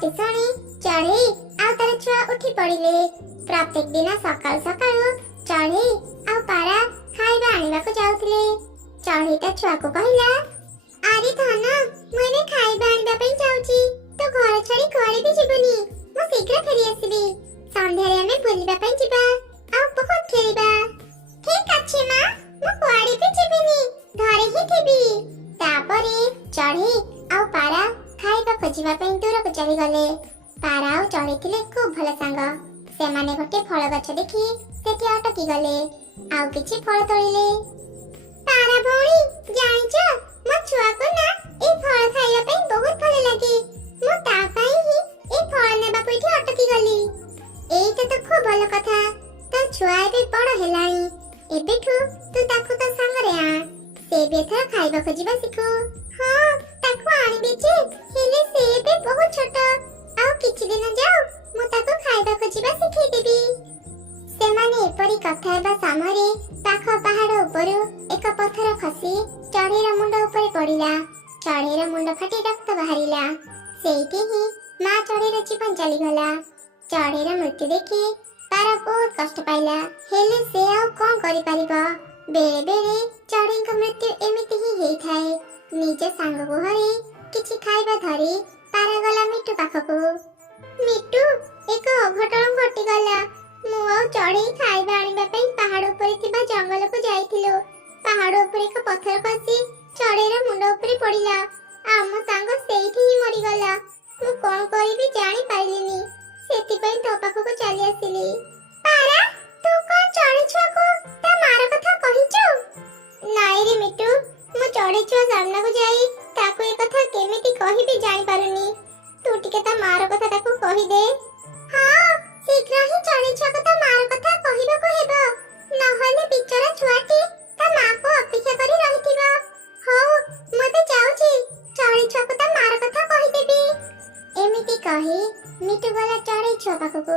ପାଟି ଶୁଣି ଚଢ଼େଇ ଆଉ ତାର ଛୁଆ ଉଠି ପଡ଼ିଲେ। ପ୍ରତ୍ୟେକ ଦିନ ସକାଳୁ ସକାଳୁ ଚଢ଼େଇ ଆଉ ପାରା ଖାଇବା ଆଣିବାକୁ ଯାଉଥିଲେ। ଚଢ଼େଇଟା ଛୁଆକୁ କହିଲା, ଆରେ ଧନ, ମୁଁ ଏବେ ଖାଇବା ଆଣିବା ପାଇଁ ଯାଉଛି। ତୁ ଘର ଛାଡ଼ି କୁଆଡ଼େ ବି ଯିବୁନି। ମୁଁ ଶୀଘ୍ର ଫେରି ଆସିବି। ସନ୍ଧ୍ୟାରେ ଆମେ ବୁଲିବା ପାଇଁ ଯିବା ଆଉ ବହୁତ ଖେଳିବା। ଠିକ୍ ଅଛି ମା, ମୁଁ କୁଆଡ଼େ ବି ଯିବିନି, ଘରେ ହିଁ ଥିବି। ତାପରେ ଚଢ଼େଇ ଆଉ ପାରା ଖାଇବା ଖୋଜିବା ପାଇଁ ଦୂରକୁ ଚାଲିଗଲେ। ପାରା ଆଉ ଚଢ଼େଇ ଥିଲେ ଖୁବ୍ ଭଲ ସାଙ୍ଗ। ସେମାନେ ଗୋଟେ ଫଳ ଗଛ ଦେଖି ସେଠି ଅଟକି ଗଲେ ଆଉ କିଛି ଫଳ ତୋଳିଲେ। ପାରା ଭଉଣୀ, ଜାଣିଛ, ମୋ ଛୁଆକୁ ନା ଏଇ ଫଳ ଖାଇବା ପାଇଁ ବହୁତ ଭଲ ଲାଗେ। ମୁଁ ତା ପାଇଁ ହିଁ ଏଇ ଫଳ ନେବାକୁ ଏଠି ଅଟକି ଗଲି। ଏଇଟା ତ ଖୁବ୍ ଭଲ କଥା। ତା ଛୁଆ ଏବେ ବଡ଼ ହେଲାଣି। ଏବେଠୁ ତୁ ତାକୁ ତୋ ସାଙ୍ଗରେ ଆ। ସେ ବି ଏଥର ଖାଇବା ଖୋଜିବା ଶିଖୁ। ହଁ, ତାକୁ ଆଣିବି ଯେ, ହେଲେ ସେ ଏବେ ବହୁତ ଛୋଟ। ଆଉ କିଛି ଦିନ ଯାଉ, ମୁଁ ତାକୁ ଖାଇବା ଖୋଜିବା ଶିଖେଇଦେବି। ସେମାନେ ଏପରି କଥା ହେବା ସମୟରେ ପାଖ ପାହାଡ଼ ଉପରୁ ଏକ ପଥର ଖସି ଚଢ଼େଇର ମୁଣ୍ଡ ଉପରେ ପଡ଼ିଲା। ଚଢ଼େଇର ମୁଣ୍ଡ ଫାଟି ରକ୍ତ ବାହାରିଲା। ସେଇଠି ହିଁ ମା ଚଢ଼େଇର ଜୀବନ ଚାଲିଗଲା। ଚଢ଼େଇର ମୃତ୍ୟୁ ଦେଖି ପାରା ବହୁତ କଷ୍ଟ ପାଇଲା, ହେଲେ ସେ ଆଉ କ'ଣ କରିପାରିବ। ବେଳେ ବେଳେ ଚଢ଼େଇଙ୍କ ମୃତ୍ୟୁ ଏମିତି ହିଁ ହେଇଥାଏ। ନିଜ ସାଙ୍ଗକୁ ହରେଇ କିଛି ଖାଇବା ଧରି ପାରା ଗଲା ମିଟୁ ପାଖକୁ। ମିଟୁ, ଏକ ଅଘଟଣ ଘଟିଗଲା। ମୁଁ ଆଉ ଚଢ଼େଇ ଖାଇବା ଆଣିବା ପାଇଁ ପାହାଡ଼ ଉପରେ ଥିବା ଜଙ୍ଗଲକୁ ଯାଇଥିଲୁ। ପାହାଡ଼ ଉପରେ ଏକ ପଥର ଖସି ଚଢ଼େଇର ମୁଣ୍ଡ ଉପରେ ପଡ଼ିଲା। ଆମ ସାଙ୍ଗ ସେଇଠି ହିଁ ମରିଗଲା। ମୁଁ କ'ଣ କରିବି ଜାଣିପାରିଲିନି। ସେଥିପାଇଁ ତୋ ପାଖକୁ ଚାଲି ଆସିଲି। ପାରା, ତୁ କ'ଣ ଚଢ଼େଇ ଛୁଆକୁ ତା ମାର କଥା କହିଛୁ? ନାଇଁ ରେ ମିଟୁ, ମୁଁ ଚଢ଼େଇ ଛୁଆ ସାମ୍ନାକୁ ଯାଇ ତାକୁ ଏ କଥା କେମିତି କହିବି ଜାଣିପାରୁନି। ତୁ ଟିକେ ତା ମାର କଥା ତାକୁ କହିଦେ। ହଁ, ଶୀଘ୍ର ହିଁ ଚଢ଼େଇ ଛୁଆକୁ ତା ମାର କଥା କହିବାକୁ ହେବ। ନହେଲେ ବିଚରା ଛୁଆଟି ତା ମାକୁ ଅପେକ୍ଷା କରି ରହିଥିବ। ହଉ, ମୁଁ ଏବେ ଯାଉଛି, ଚଢ଼େଇ ଛୁଆକୁ ତା ମାର କଥା କହିଦେବି। ଏମିତି କହି ମିଟୁ ଗଲା ଚଢ଼େଇ ଛୁଆ ପାଖକୁ।